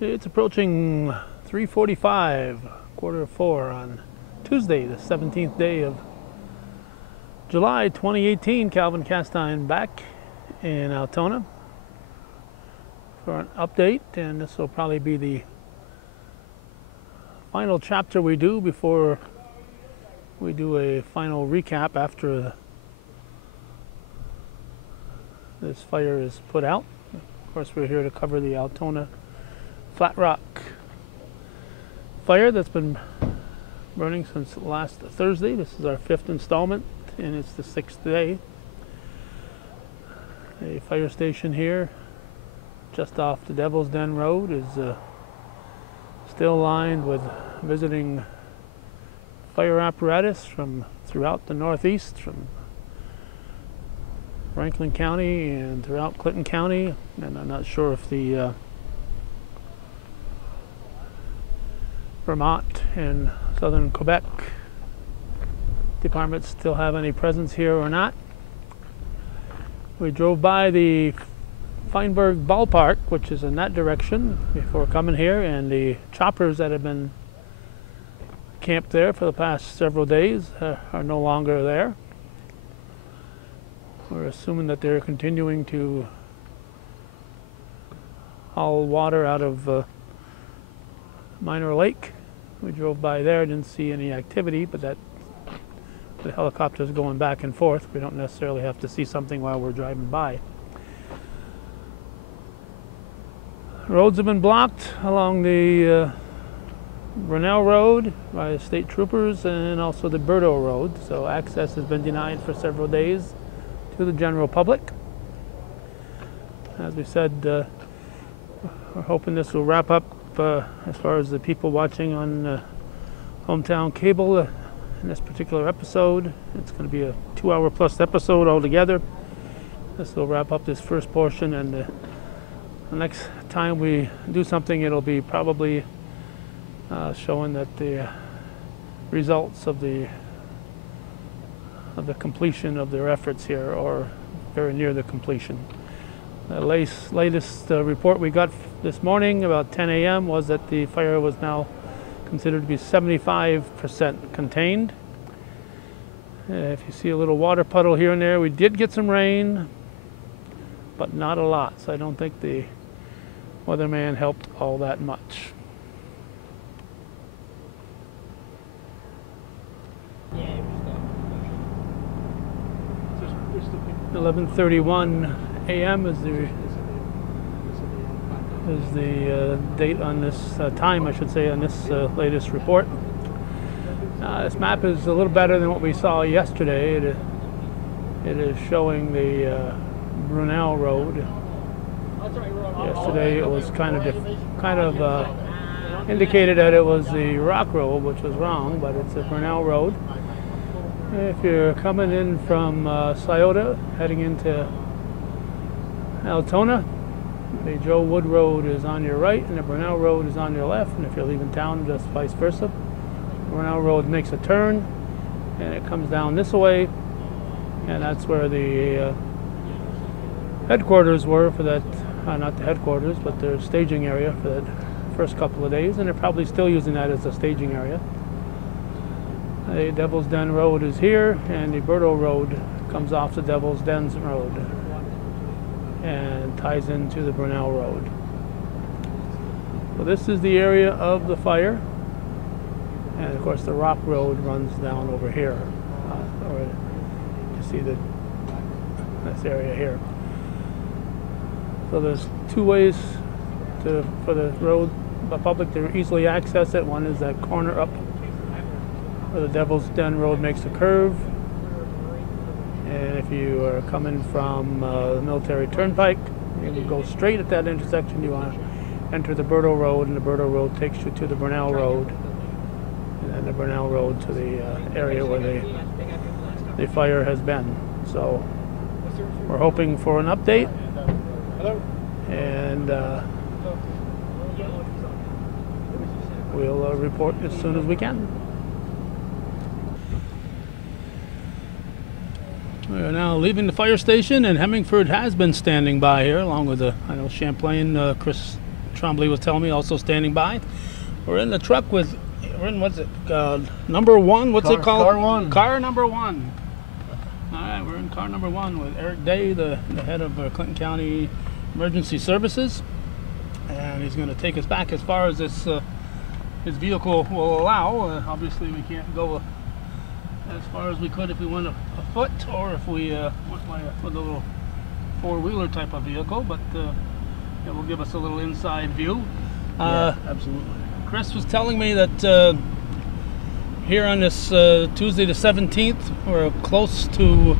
It's approaching 3:45, quarter of 4 on Tuesday, the 17th day of July 2018. Calvin Castine back in Altona for an update, and this will probably be the final chapter we do before we do a final recap after this fire is put out. Of course, we're here to cover the Altona Flat Rock fire that's been burning since last Thursday. This is our 5th installment, and it's the 6th day. A fire station here just off the Devil's Den Road is still lined with visiting fire apparatus from throughout the Northeast, from Franklin County and throughout Clinton County, and I'm not sure if the Vermont and southern Quebec departments still have any presence here or not. We drove by the Feinberg Ballpark, which is in that direction, before coming here, and the choppers that have been camped there for the past several days are no longer there. We're assuming that they're continuing to haul water out of Minor Lake. We drove by there, didn't see any activity, but that the helicopter's going back and forth. We don't necessarily have to see something while we're driving by. Roads have been blocked along the Brunel Road by state troopers, and also the Berto Road, so access has been denied for several days to the general public. As we said, we're hoping this will wrap up as far as the people watching on Hometown Cable in this particular episode. It's going to be a 2-hour plus episode altogether. This will wrap up this first portion, and the next time we do something, it'll be probably showing that the results of the completion of their efforts here, or very near the completion. The latest report we got this morning about 10 a.m. was that the fire was now considered to be 75% contained. If you see a little water puddle here and there, we did get some rain, but not a lot, so I don't think the weatherman helped all that much. 11:31 a.m. is the date on this time, I should say, on this latest report. This map is a little better than what we saw yesterday. It is showing the Brunel Road. Yesterday it was kind of indicated that it was the Rock Road, which was wrong, but it's the Brunel Road. If you're coming in from Scioto, heading into Altona, the Joe Wood Road is on your right and the Brunel Road is on your left, and if you're leaving town, just vice versa. Brunel Road makes a turn and it comes down this way, and that's where the headquarters were for that, not the headquarters, but their staging area for that first couple of days, and they're probably still using that as a staging area. The Devil's Den Road is here, and the Berto Road comes off the Devil's Den Road and ties into the Brunel Road. So this is the area of the fire, and of course the Rock Road runs down over here. You see this area here. So there's two ways for the road, the public to easily access it. One is that corner up where the Devil's Den Road makes a curve, and if you are coming from the Military Turnpike, you can go straight at that intersection. You want to enter the Berto Road, and the Berto Road takes you to the Brunel Road, and then the Brunel Road to the area where the fire has been. So we're hoping for an update, and we'll report as soon as we can. We are now leaving the fire station, and Hemingford has been standing by here along with I know Champlain, Chris Trombley was telling me, also standing by. We're in the truck with, we're in, what's it, number one? What's it called? Car one. Car number one. All right, we're in car number one with Eric Day, the head of Clinton County Emergency Services. And he's going to take us back as far as this his vehicle will allow. Obviously, we can't go as far as we could if we went a foot, or if we went with a little four-wheeler type of vehicle, but it will give us a little inside view. Yeah, absolutely. Chris was telling me that here on this Tuesday the 17th, we're close to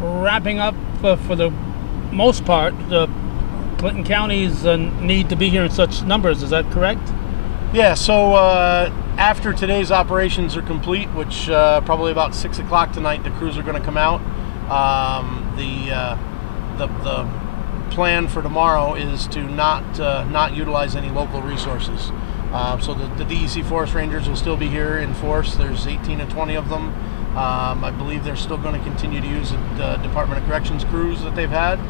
wrapping up for the most part. Clinton County's need to be here in such numbers. Is that correct? Yeah, so after today's operations are complete, which probably about 6 o'clock tonight, the crews are going to come out. The plan for tomorrow is to not utilize any local resources. So the DEC Forest Rangers will still be here in force. There's 18 to 20 of them. I believe they're still going to continue to use the Department of Corrections crews that they've had.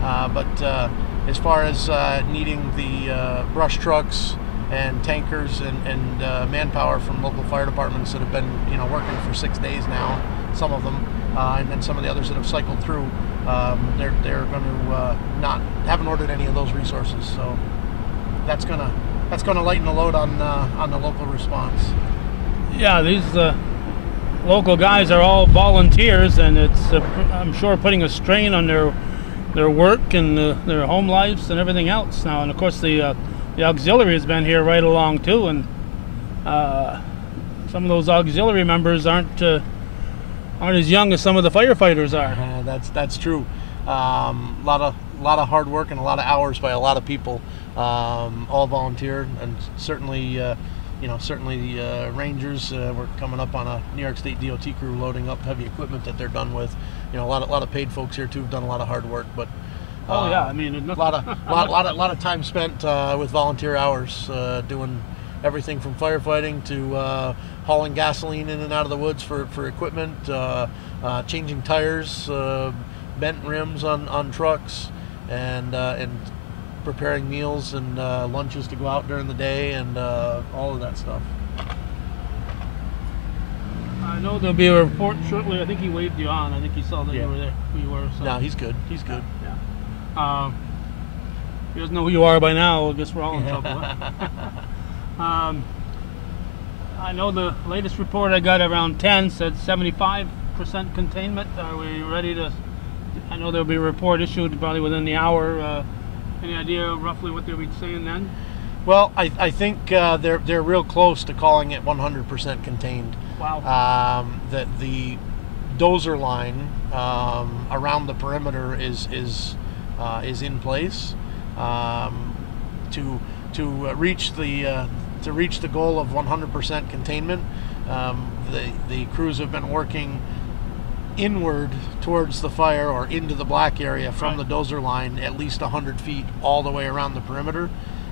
But as far as needing the brush trucks and tankers and manpower from local fire departments that have been working for 6 days now, some of them, and then some of the others that have cycled through, they're going to haven't ordered any of those resources. So that's gonna lighten the load on the local response. Yeah, these local guys are all volunteers, and it's I'm sure putting a strain on their work and their home lives and everything else now. And of course the auxiliary has been here right along too, and some of those auxiliary members aren't as young as some of the firefighters are. That's true. A lot of hard work and a lot of hours by a lot of people, all volunteer, and certainly the Rangers. We're coming up on a New York State DOT crew loading up heavy equipment that they're done with. A lot of paid folks here too have done a lot of hard work, but yeah, I mean, a lot of time spent with volunteer hours doing everything from firefighting to hauling gasoline in and out of the woods for equipment, changing tires, bent rims on trucks, and preparing meals and lunches to go out during the day, and all of that stuff. I know there'll be a report shortly. I think he waved you on. I think he saw that you were there. You were. So. No, he's good. He's good. Yeah. He doesn't know who you are by now. I guess we're all in trouble. I know the latest report I got around 10 said 75% containment. Are we ready to? I know there'll be a report issued probably within the hour. Any idea roughly what they'll be saying then? Well, I think they're real close to calling it 100% contained. Wow. The dozer line around the perimeter is in place to reach the goal of 100% containment. The crews have been working inward towards the fire or into the black area from the dozer line at least 100 feet all the way around the perimeter.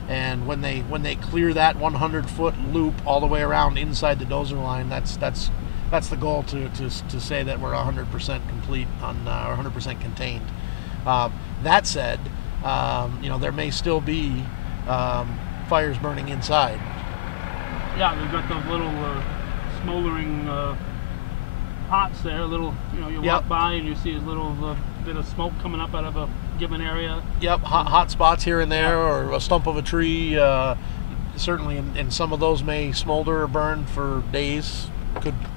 And when they clear that 100-foot loop all the way around inside the dozer line, that's the goal to say that we're 100% complete on or 100% contained. That said, there may still be fires burning inside. Yeah, they've got those little smoldering pots there. You walk by and you see a little bit of smoke coming up out of a given area. Yep, hot spots here and there, or a stump of a tree. Certainly, and some of those may smolder or burn for days,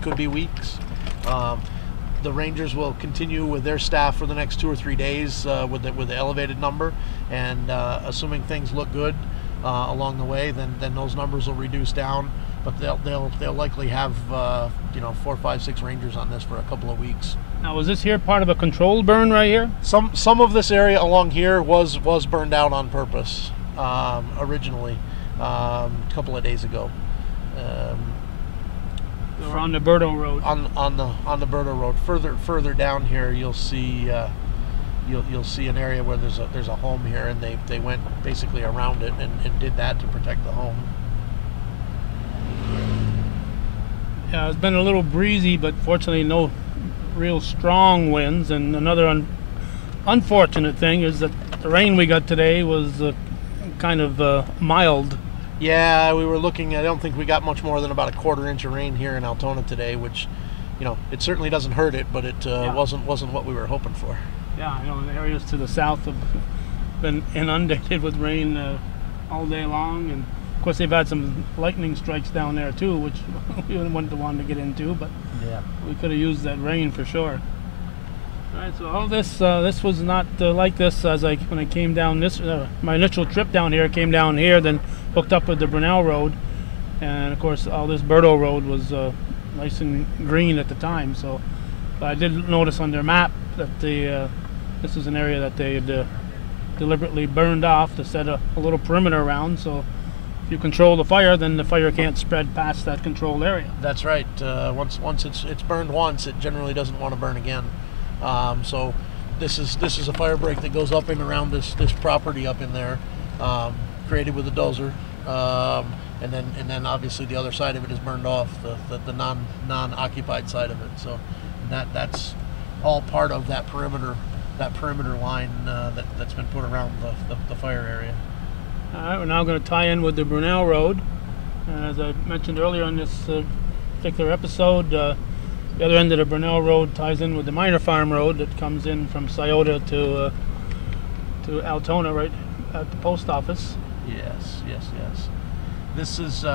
could be weeks. The Rangers will continue with their staff for the next 2 or 3 days with the elevated number, and assuming things look good along the way, then those numbers will reduce down. But they'll likely have 4, 5, 6 Rangers on this for a couple of weeks. Now, was this here part of a controlled burn right here? Some of this area along here was burned out on purpose originally a couple of days ago. Or on the Berto Road. On the Berto Road. Further down here, you'll see an area where there's a home here, and they went basically around it and did that to protect the home. Yeah, it's been a little breezy, but fortunately no real strong winds. And another unfortunate thing is that the rain we got today was kind of mild. Yeah, we were looking. I don't think we got much more than about a 1/4 inch of rain here in Altona today, which, you know, it certainly doesn't hurt it, but it wasn't what we were hoping for. Yeah, I know the areas to the south have been inundated with rain all day long, and of course they've had some lightning strikes down there too, which we wouldn't want to get into, but Yeah. we could have used that rain for sure. All right, so all this was not like this when I came down this my initial trip down here. Came down here, then hooked up with the Brunel Road, and of course all this Berto Road was nice and green at the time. So, but I did notice on their map that this is an area that they had deliberately burned off to set a little perimeter around. So if you control the fire, then the fire can't spread past that controlled area. That's right. Once it's burned once, it generally doesn't want to burn again. So this is a fire break that goes up and around this property up in there, created with a dozer, and then obviously the other side of it is burned off, the non-occupied side of it. So that's all part of that perimeter line that's been put around the fire area. All right, we're now going to tie in with the Brunel Road, and as I mentioned earlier on this particular episode, the other end of the Brunel Road ties in with the Minor Farm Road that comes in from Scioto to Altona, right at the post office. Yes. This is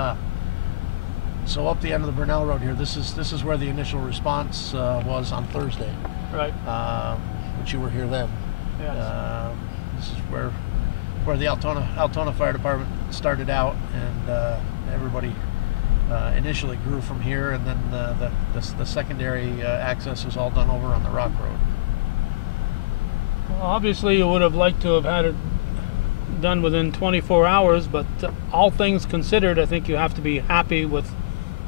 so up the end of the Brunel Road here. This is where the initial response was on Thursday. Right. Which you were here then. Yes. This is where the Altona Fire Department started out, and everybody initially grew from here, and then the secondary access is all done over on the Rock Road. Well, obviously you would have liked to have had it done within 24 hours, but all things considered, I think you have to be happy with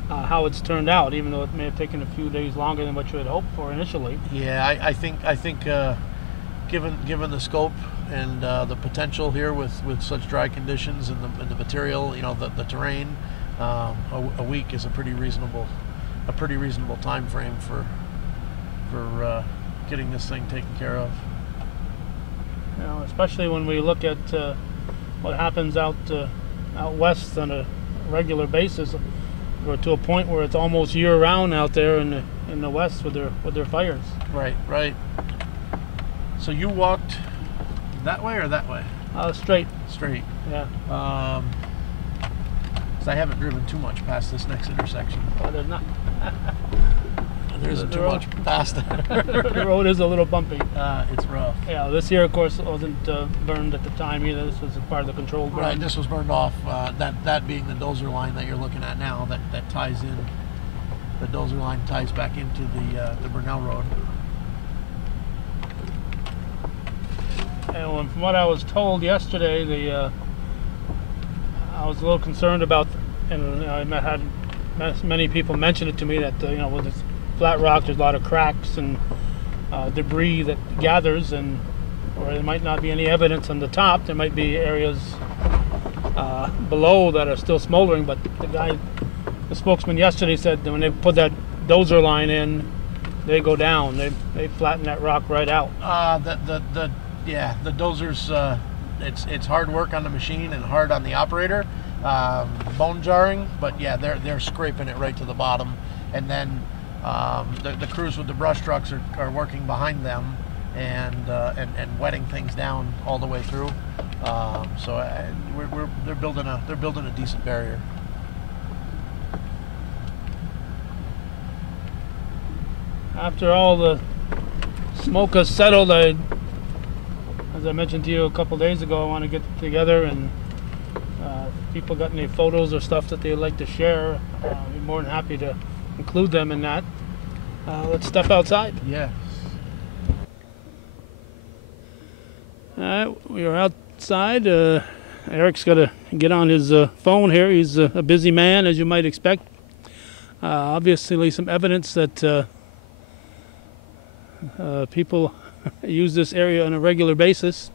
how it's turned out, even though it may have taken a few days longer than what you had hoped for initially. Yeah, I think given the scope and the potential here with such dry conditions and the material, you know, the terrain, a week is a pretty reasonable time frame for getting this thing taken care of. You know, especially when we look at what happens out west on a regular basis. We're to a point where it's almost year-round out there in the west with their fires. Right. So you walked that way or that way? Straight. Straight. Yeah. 'Cause I haven't driven too much past this next intersection. Well, there's not. There isn't too much past that. The road is a little bumpy. It's rough. Yeah, this here, of course, wasn't burned at the time either. This was a part of the controlled burn. Right, this was burned off. That being the dozer line that you're looking at now, that ties in. The dozer line ties back into the Brunel Road. And from what I was told yesterday, I was a little concerned about, and I had many people mention it to me that you know, with this flat rock, there's a lot of cracks and debris that gathers, and or there might not be any evidence on the top. There might be areas below that are still smoldering. But the spokesman yesterday said that when they put that dozer line in, they go down. They flatten that rock right out. The dozers. It's hard work on the machine and hard on the operator. Bone jarring, but yeah, they're scraping it right to the bottom, and then the crews with the brush trucks are working behind them and wetting things down all the way through. They're building a decent barrier. After all the smoke has settled, as I mentioned to you a couple days ago, I want to get together and if people got any photos or stuff that they'd like to share, I'd be more than happy to include them in that. Let's step outside. Yeah. All right, we are outside. Eric's got to get on his phone here. He's a busy man, as you might expect. Obviously, some evidence that people use this area on a regular basis.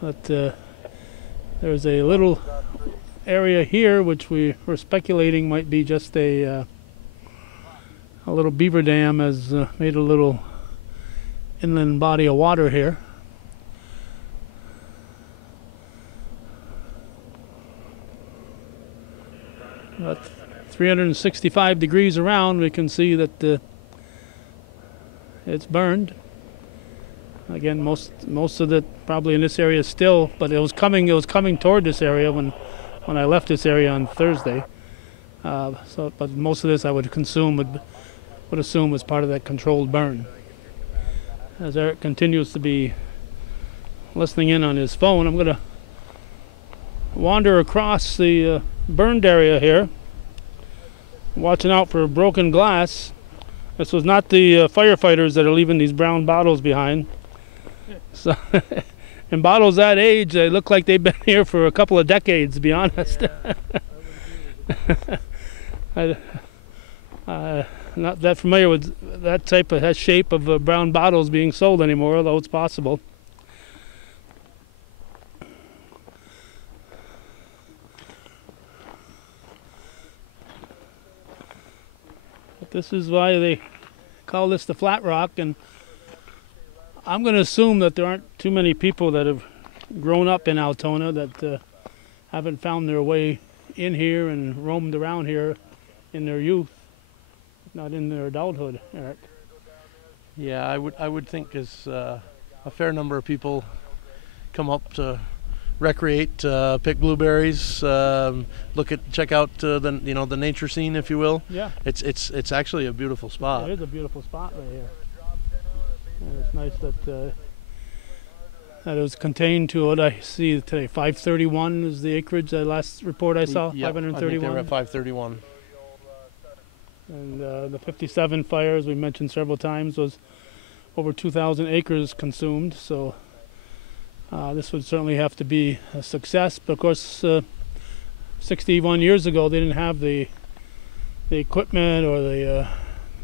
But there's a little area here which we were speculating might be just a little beaver dam has made a little inland body of water here. About 365 degrees around, we can see that it's burned. Again, most of it probably in this area still, but it was coming toward this area when I left this area on Thursday. But most of this I would assume was part of that controlled burn. As Eric continues to be listening in on his phone, I'm going to wander across the burned area here, watching out for broken glass. This was not the firefighters that are leaving these brown bottles behind. So, and bottles that age, they look like they've been here for a couple of decades, to be honest. Not that familiar with that type of shape of brown bottles being sold anymore, although it's possible. But this is why they call this the Flat Rock, and I'm going to assume that there aren't too many people that have grown up in Altona that haven't found their way in here and roamed around here in their youth, not in their adulthood, Eric. Yeah, I would think as a fair number of people come up to recreate, pick blueberries, check out the nature scene, if you will. Yeah. It's actually a beautiful spot. It is a beautiful spot right here. And it's nice that it was contained to what I see today. 531 is the acreage. The last report I saw. Yep, 531. I think they were at 531. And the 57 fires we mentioned several times was over 2,000 acres consumed. So this would certainly have to be a success. But of course, 61 years ago, they didn't have the equipment or the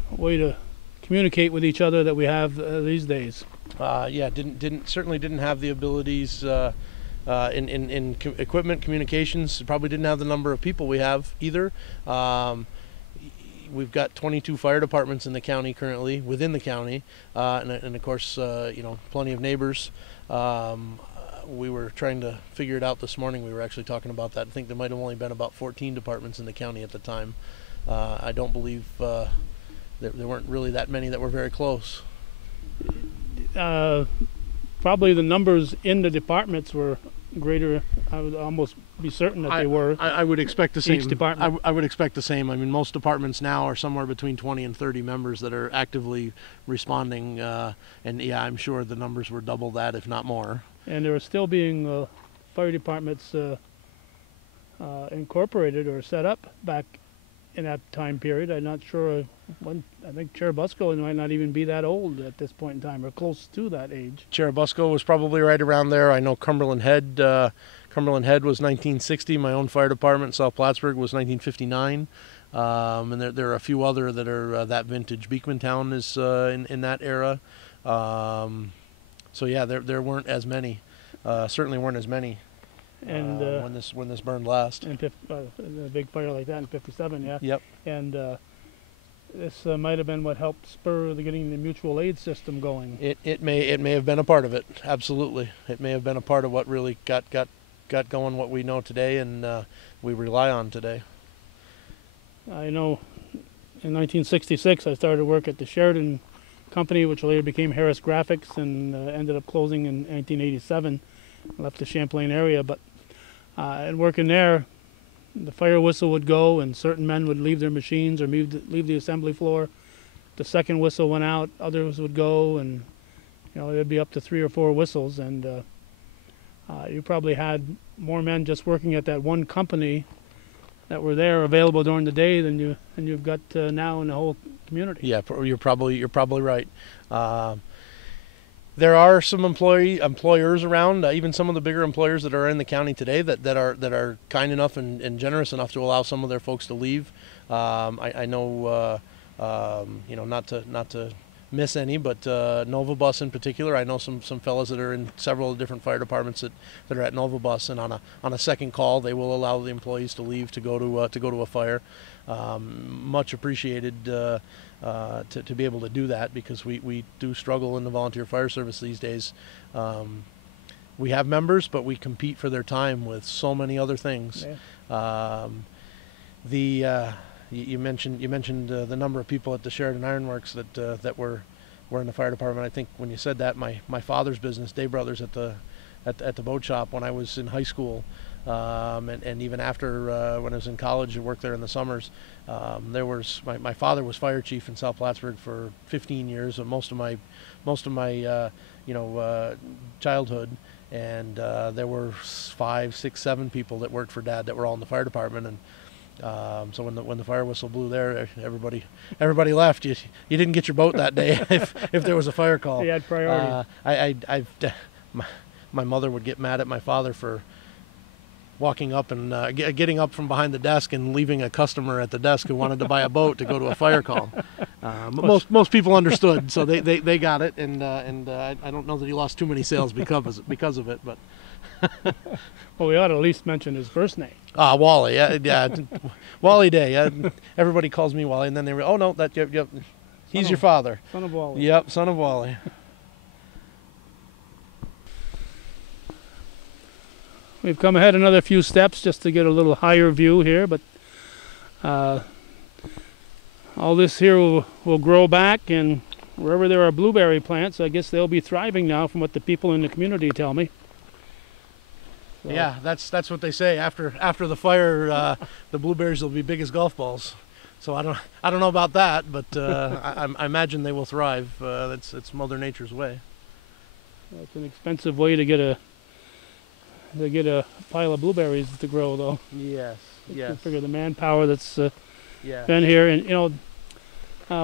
way to communicate with each other that we have these days. Yeah, certainly didn't have the abilities in equipment, communications. Probably didn't have the number of people we have either. We've got 22 fire departments in the county currently, within the county, and of course, plenty of neighbors. We were trying to figure it out this morning. We were actually talking about that. I think there might have only been about 14 departments in the county at the time. I don't believe there weren't really that many that were very close. Probably the numbers in the departments were greater. I would almost be certain that they were. I would expect the same. Each department. I would expect the same. I mean, most departments now are somewhere between 20 and 30 members that are actively responding. And yeah, I'm sure the numbers were double that, if not more. And there are still being fire departments incorporated or set up back in that time period. I'm not sure when. I think Cherubusco might not even be that old at this point in time, or close to that age. Cherubusco was probably right around there. I know Cumberland Head was 1960. My own fire department, South Plattsburgh, was 1959. And there are a few other that are that vintage. Beekmantown is in that era. So yeah, there weren't as many. Certainly weren't as many. And when this burned last. And a big fire like that in '57, yeah. Yep. And this might have been what helped spur getting the mutual aid system going. It may have been a part of it. Absolutely, it may have been a part of what really got going what we know today and we rely on today. I know in 1966 I started work at the Sheridan Company, which later became Harris Graphics, and ended up closing in 1987. Left the Champlain area, but and working there, the fire whistle would go and certain men would leave their machines or leave the assembly floor. The second whistle went out, others would go, and there'd be up to 3 or 4 whistles, and you probably had more men just working at that one company that were there available during the day than you've got now in the whole community. Yeah, you're probably right. There are some employers around, even some of the bigger employers that are in the county today that are kind enough and generous enough to allow some of their folks to leave. I know, not to miss any, but Nova Bus in particular. I know some fellas that are in several different fire departments that are at Nova Bus, and on a second call, they will allow the employees to leave to go to a fire. Much appreciated to be able to do that, because we do struggle in the volunteer fire service these days. We have members, but we compete for their time with so many other things. Yeah. You mentioned the number of people at the Sheridan Ironworks that were in the fire department. I think when you said that, my father's business, Day Brothers, at the boat shop when I was in high school, and even after when I was in college and worked there in the summers, there was my father was fire chief in South Plattsburgh for 15 years, and most of my childhood, and there were 5, 6, 7 people that worked for Dad that were all in the fire department, and so when the fire whistle blew there, everybody left. You didn't get your boat that day if there was a fire call. He had priority. My mother would get mad at my father for walking up and getting up from behind the desk and leaving a customer at the desk who wanted to buy a boat to go to a fire call. But most people understood, so they got it, and I don't know that he lost too many sales because of it, but. Well, we ought to at least mention his first name. Wally, yeah, Wally Day. Everybody calls me Wally, and then they were, oh no, yep, he's your father. Son of Wally. Yep, son of Wally. We've come ahead another few steps just to get a little higher view here, but all this here will grow back, and wherever there are blueberry plants, I guess they'll be thriving now from what the people in the community tell me. So. Yeah, that's what they say. After the fire, the blueberries will be big as golf balls. So I don't know about that, but I imagine they will thrive. It's Mother Nature's way. It's an expensive way to get a pile of blueberries to grow, though. Yes. You figure the manpower that's been here, and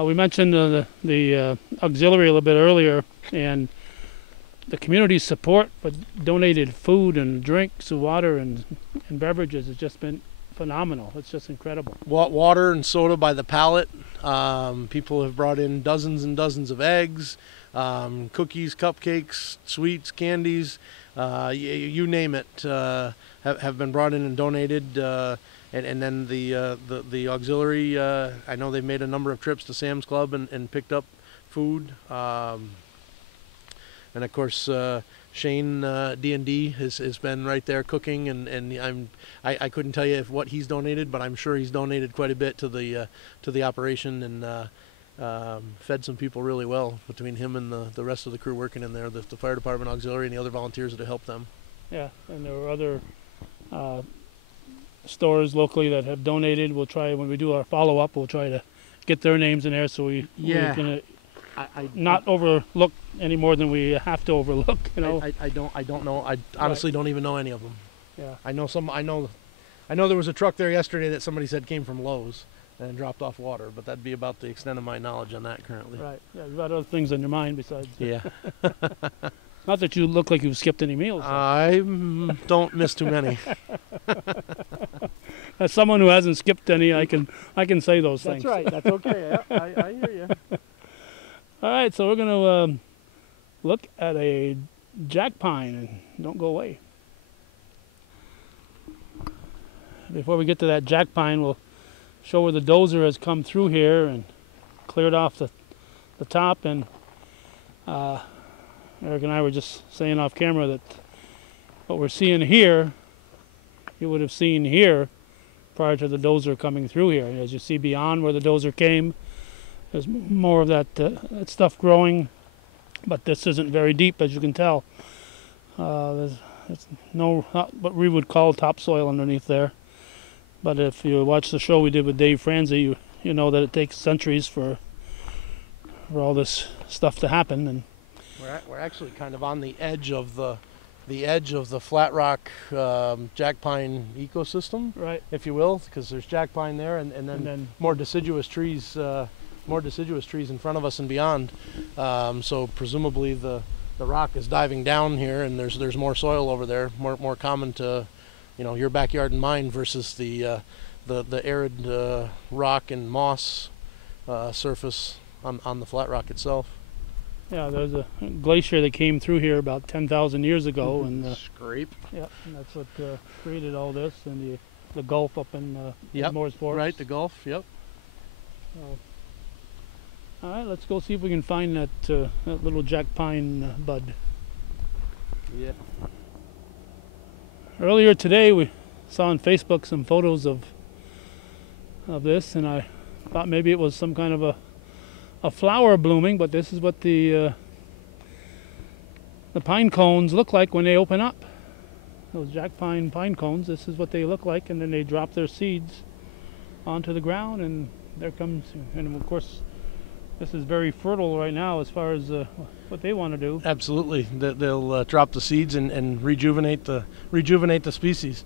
we mentioned the auxiliary a little bit earlier, and the community support for donated food and drinks, water and beverages has just been phenomenal. It's just incredible. Water and soda by the pallet. People have brought in dozens and dozens of eggs, cookies, cupcakes, sweets, candies, you name it, have been brought in and donated. And then the auxiliary, I know they've made a number of trips to Sam's Club and picked up food. And of course, Shane D&D has been right there cooking, and I couldn't tell you what he's donated, but I'm sure he's donated quite a bit to the operation, and fed some people really well between him and the rest of the crew working in there, the fire department, auxiliary, and the other volunteers that have helped them. Yeah, and there were other stores locally that have donated. We'll try, when we do our follow-up, we'll try to get their names in there so we can not overlook any more than we have to overlook. I don't know. I honestly don't even know any of them. Yeah. I know there was a truck there yesterday that somebody said came from Lowe's and dropped off water, but that'd be about the extent of my knowledge on that currently. Right. Yeah. You've got other things on your mind besides. Yeah. Not that you look like you've skipped any meals. I don't miss too many. As someone who hasn't skipped any, I can say those things. That's right. That's okay. Yeah, I hear you. All right, so we're going to look at a jack pine, and don't go away. Before we get to that jack pine, we'll show where the dozer has come through here and cleared off the top. And Eric and I were just saying off camera that what we're seeing here, you would have seen here prior to the dozer coming through here. And as you see beyond where the dozer came, there's more of that stuff growing, but this isn't very deep, as you can tell. It's not what we would call topsoil underneath there. But if you watch the show we did with Dave Franzi, you know that it takes centuries for all this stuff to happen. And we're actually kind of on the edge of the flat rock jack pine ecosystem, right? If you will, because there's jack pine there, and then more deciduous trees. More deciduous trees in front of us and beyond. So presumably the rock is diving down here, and there's more soil over there, more common to, your backyard and mine versus the arid rock and moss surface on the flat rock itself. Yeah, there's a glacier that came through here about 10,000 years ago, and scrape. Yeah, and that's what created all this, and the gulf up in Moore's Forest. Right, the gulf. Yep. All right, let's go see if we can find that little jack pine bud. Yeah. Earlier today, we saw on Facebook some photos of of this, and I thought maybe it was some kind of a flower blooming, but this is what the pine cones look like when they open up. Those jack pine cones, this is what they look like, and then they drop their seeds onto the ground, and there comes, and of course this is very fertile right now as far as what they want to do. Absolutely, they'll drop the seeds and rejuvenate the species.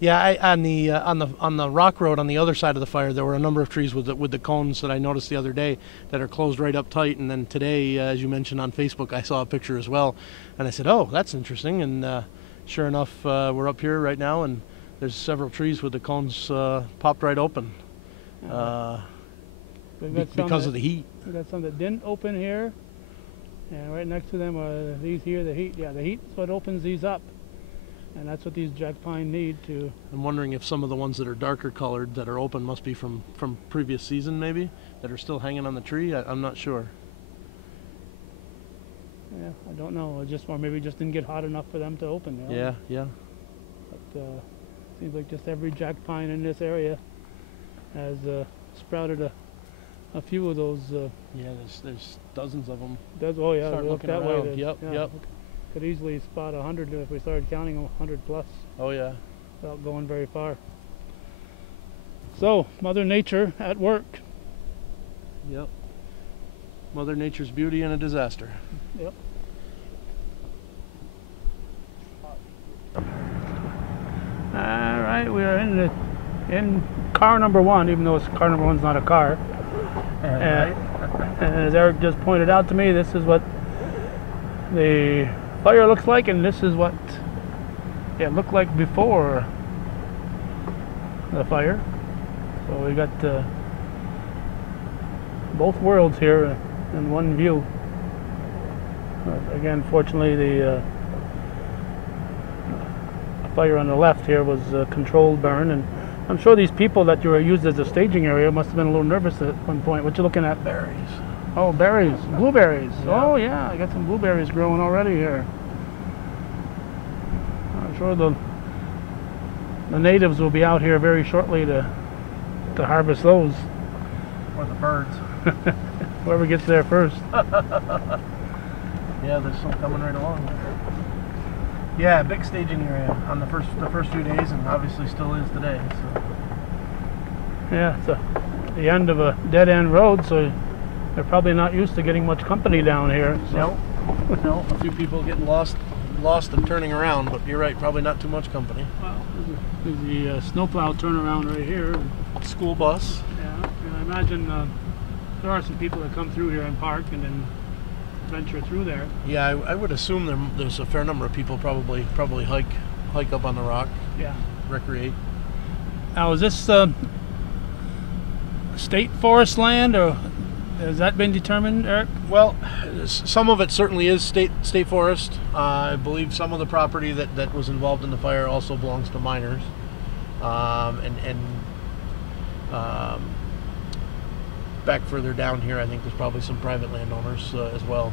Yeah, on the rock road on the other side of the fire, there were a number of trees with the cones that I noticed the other day that are closed right up tight. And then today, as you mentioned on Facebook, I saw a picture as well, and I said, "Oh, that's interesting." And sure enough, we're up here right now, and there's several trees with the cones popped right open because of the heat. We got some that didn't open here, and right next to them are these here. The heat, yeah, the heat is what opens these up. And that's what these jack pine need to. I'm wondering if some of the ones that are darker colored that are open must be from previous season, maybe, that are still hanging on the tree. I'm not sure. Yeah, I don't know. Or maybe just didn't get hot enough for them to open. You know? Yeah. But seems like just every jack pine in this area has sprouted a few of those. Yeah, there's dozens of them. Oh yeah, Start look looking that around. way. Yep. Could easily spot 100 if we started counting 100 plus. Oh yeah. Without going very far. So, Mother Nature at work. Yep. Mother Nature's beauty in a disaster. Yep. All right, we are in car number 1, even though car number 1's not a car. Right. As Eric just pointed out to me, this is what the fire looks like, and this is what it looked like before the fire. So we got both worlds here in one view. Again, fortunately, the fire on the left here was a controlled burn, and I'm sure these people that you were used as a staging area must have been a little nervous at one point. What you looking at? Berries. Oh, berries, blueberries. Yeah. Oh yeah, I got some blueberries growing already here. I'm sure the natives will be out here very shortly to harvest those. Or the birds. Whoever gets there first. Yeah, there's some coming right along. Yeah, big staging area on the first few days, and obviously still is today. So. Yeah, it's the end of a dead end road, so they're probably not used to getting much company down here. So. No, a few people getting lost and turning around, but you're right, probably not too much company. Well, there's the snowplow turnaround right here. School bus. Yeah, and I imagine there are some people that come through here and park and then venture through there. Yeah, I would assume there's a fair number of people probably hike up on the rock. Yeah. Recreate. Now, is this state forest land, or has that been determined, Eric? Well, some of it certainly is state forest. I believe some of the property that was involved in the fire also belongs to miners, back further down here, I think there's probably some private landowners as well,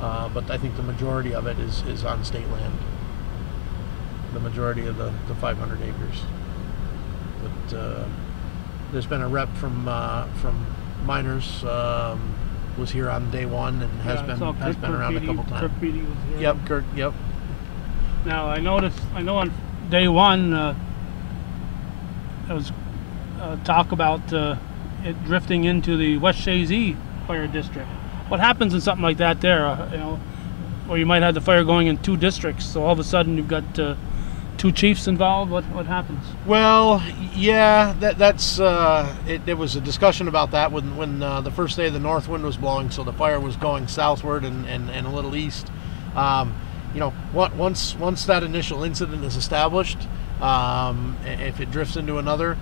but I think the majority of it is on state land. The majority of the 500 acres. But there's been a rep from miners. Was here on day 1 and has been around a couple times. Kirk Beatty was here. Yep, Kirk. Yep. Now I know on day 1 there was talk about it drifting into the West Shazy Fire District. What happens in something like that there? Or you might have the fire going in 2 districts, so all of a sudden you've got 2 chiefs involved. What happens? Well, yeah, that's it. There was a discussion about that when the first day the north wind was blowing, so the fire was going southward and a little east. Once that initial incident is established, if it drifts into another,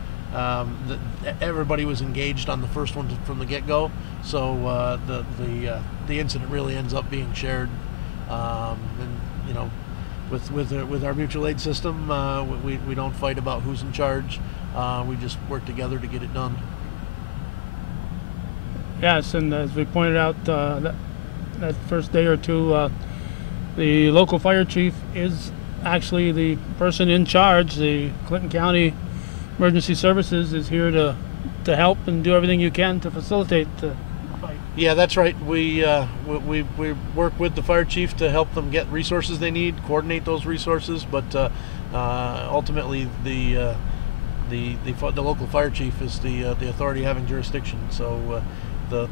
everybody was engaged on the first one from the get-go, so the incident really ends up being shared, with our mutual aid system, we don't fight about who's in charge. We just work together to get it done. Yes, and as we pointed out, that first day or two, the local fire chief is actually the person in charge. The Clinton County emergency services is here to help and do everything you can to facilitate the fight. Yeah, that's right. We work with the fire chief to help them get resources they need, coordinate those resources, but ultimately the local fire chief is the authority having jurisdiction. So the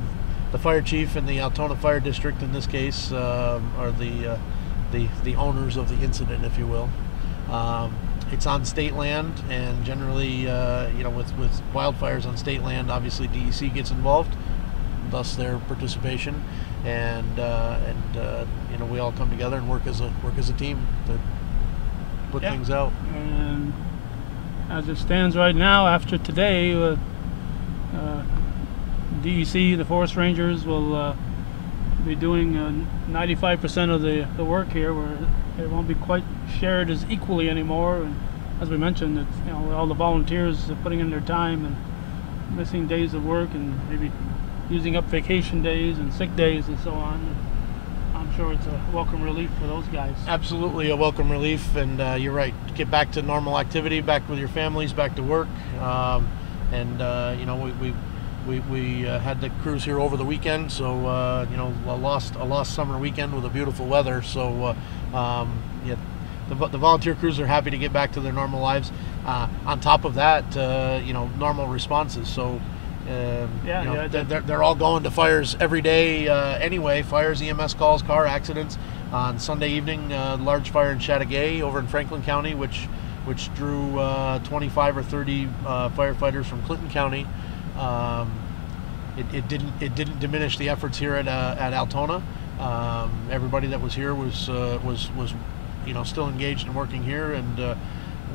fire chief and the Altona Fire District in this case are the owners of the incident, if you will. It's on state land, and generally, with wildfires on state land, obviously DEC gets involved, thus their participation, and we all come together and work as a team to put things out. And as it stands right now, after today, DEC, the forest rangers, will be doing 95% of the work here, where it won't be quite shared as equally anymore. And as we mentioned, it's, all the volunteers are putting in their time and missing days of work and maybe using up vacation days and sick days and so on. I'm sure it's a welcome relief for those guys. Absolutely a welcome relief, and you're right. Get back to normal activity, back with your families, back to work, we had the crews here over the weekend, so a lost summer weekend with a beautiful weather. So the volunteer crews are happy to get back to their normal lives. On top of that, normal responses. So they're all going to fires every day anyway. Fires, EMS calls, car accidents. On Sunday evening, large fire in Chateaugay over in Franklin County, which drew 25 or 30 firefighters from Clinton County. It didn't diminish the efforts here at Altona. Everybody that was here was still engaged and working here, and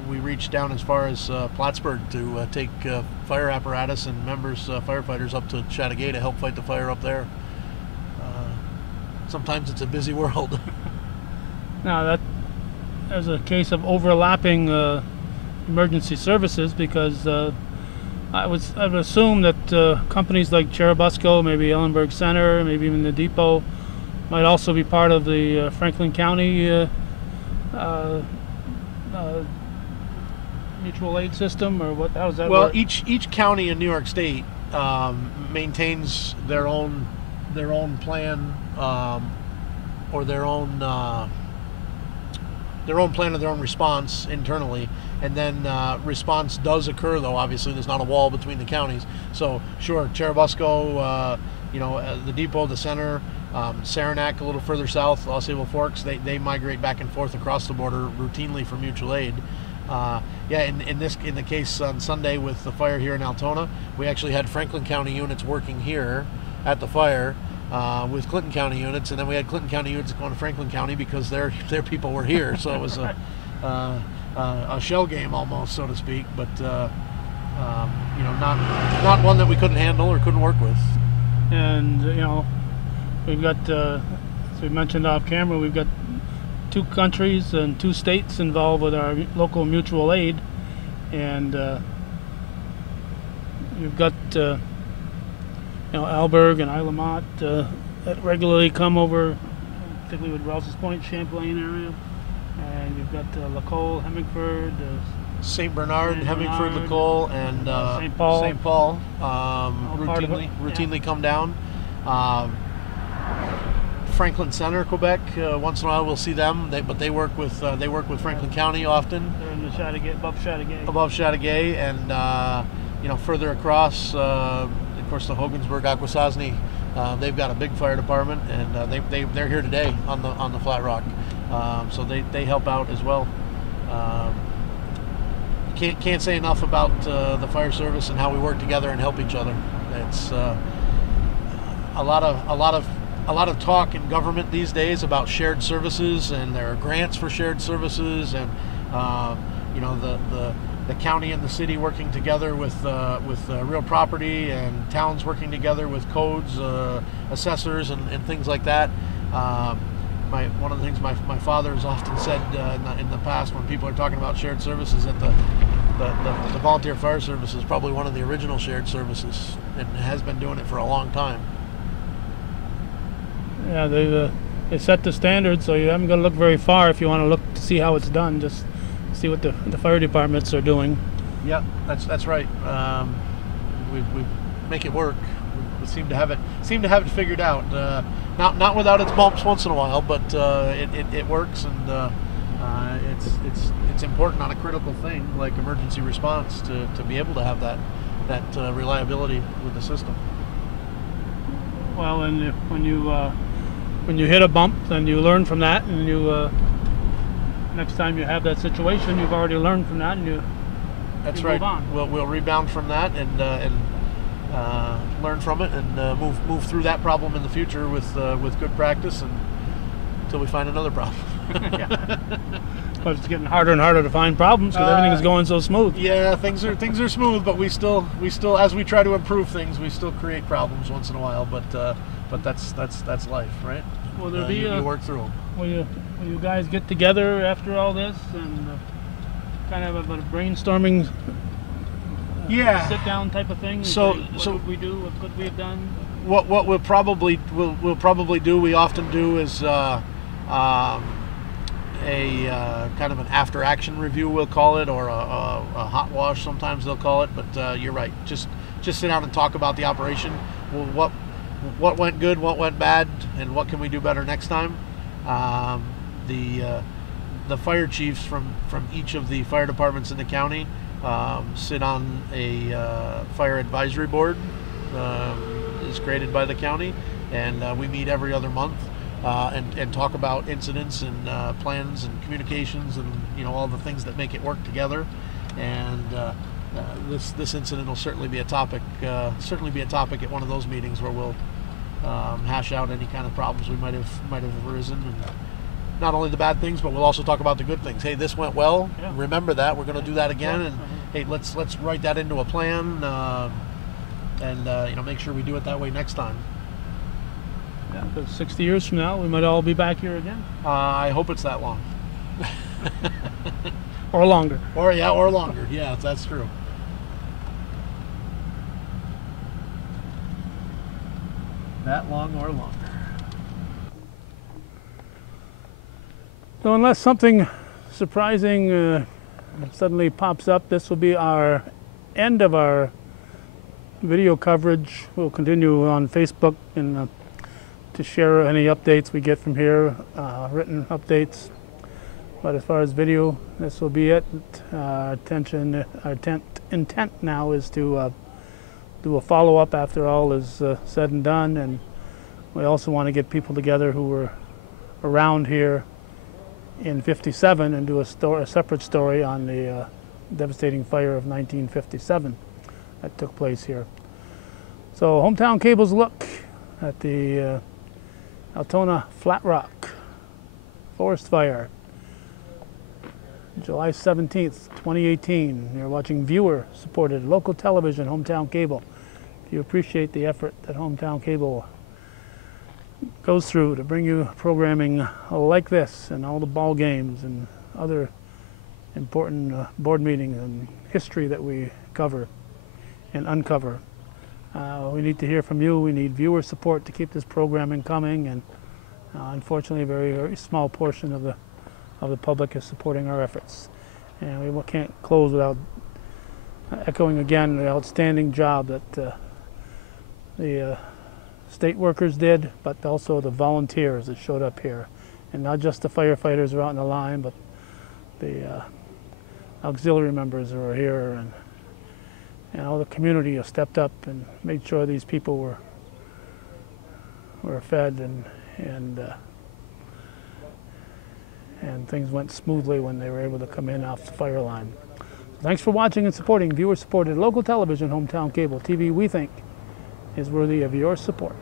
we reached down as far as Plattsburgh to take fire apparatus and members, firefighters, up to Chateaugay to help fight the fire up there. Sometimes it's a busy world. Now there's a case of overlapping emergency services, because I would assume that companies like Cherubusco, maybe Ellenberg Center, maybe even the depot, might also be part of the Franklin County mutual aid system, or what? How does that work? Well, each county in New York State maintains their own plan, or their own plan of their own response internally. And then response does occur, though obviously there's not a wall between the counties. So sure, Cherubusco, the depot, the center, Saranac a little further south, Los Angeles Forks, they migrate back and forth across the border routinely for mutual aid. In the case on Sunday with the fire here in Altona, we actually had Franklin County units working here at the fire with Clinton County units, and then we had Clinton County units going to Franklin County because their people were here. So it was a shell game almost, so to speak, but not one that we couldn't handle or couldn't work with. And we've got, as we mentioned off camera, we've got 2 countries and 2 states involved with our local mutual aid, and you've got Alberg and Isle Mott that regularly come over, particularly with Rouse's Point, Champlain area. And you've got Lacole, Hemingford, St. Bernard, Hemingford, Lacole, and St. Paul routinely come down. Franklin Center, Quebec, once in a while we'll see them. They work with Franklin County often. They're in the Chateaugay, above Chateaugay, and further across, of course, the Hogansburg, Akwesasne. They've got a big fire department, and they're here today on the Flat Rock. So they help out as well. Can't say enough about the fire service and how we work together and help each other. It's a lot of talk in government these days about shared services, and there are grants for shared services, and the county and the city working together with real property, and towns working together with codes, assessors, and things like that. One of the things my father has often said in the past when people are talking about shared services, that the volunteer fire service is probably one of the original shared services, and has been doing it for a long time. Yeah, they set the standard, so you haven't got to look very far if you want to look to see how it's done. Just see what the fire departments are doing. Yeah, that's right. We make it work. We seem to have it figured out. Not without its bumps once in a while, but it works, and it's important on a critical thing like emergency response to be able to have that reliability with the system. Well, and when you hit a bump, then you learn from that, and you next time you have that situation, you've already learned from that, and you right. move on. We'll rebound from that and learn from it, and move through that problem in the future with good practice, and until we find another problem. Yeah. But it's getting harder and harder to find problems because everything is going so smooth. Yeah, things are smooth, but we still as we try to improve things, we still create problems once in a while. But that's life, right? Will there be you work through them. Will you guys get together after all this and kind of a brainstorming, sit down type of thing? So what would we do? What could we have done? What we'll probably do. We often do is a kind of an after action review, we'll call it, or a hot wash sometimes they'll call it, but you're right, just sit down and talk about the operation. Well, what went good, what went bad, and what can we do better next time. The fire chiefs from each of the fire departments in the county sit on a fire advisory board is created by the county, and we meet every other month and talk about incidents and plans and communications and all the things that make it work together. And this incident will certainly be a topic. At one of those meetings where we'll hash out any kind of problems we might have arisen, and not only the bad things, but we'll also talk about the good things. Hey, this went well. Yeah. Remember that. We're going to do that again, and hey, let's write that into a plan, and make sure we do it that way next time. Yeah, because 60 years from now, we might all be back here again. I hope it's that long. Or longer. Or longer. Yeah, that's true. That long or longer. So unless something surprising suddenly pops up, this will be our end of our video coverage. We'll continue on Facebook and to share any updates we get from here, written updates. But as far as video, this will be it. Our intent now is to do a follow-up after all is said and done, and we also want to get people together who were around here in '57 and do a separate story on the devastating fire of 1957 that took place here. So Hometown Cable's look at the Altona Flat Rock Forest Fire, July 17th, 2018. You're watching viewer-supported local television, Hometown Cable. If you appreciate the effort that Hometown Cable goes through to bring you programming like this and all the ball games and other important board meetings and history that we cover and uncover. We need to hear from you. We need viewer support to keep this programming coming, and unfortunately a very, very small portion of the public is supporting our efforts. And we can't close without echoing again the outstanding job that the state workers did, but also the volunteers that showed up here. And not just the firefighters who are out in the line, but the auxiliary members who are here, and all the community has stepped up and made sure these people were fed and things went smoothly when they were able to come in off the fire line. Thanks for watching and supporting viewer-supported local television, Hometown Cable TV. We think is worthy of your support.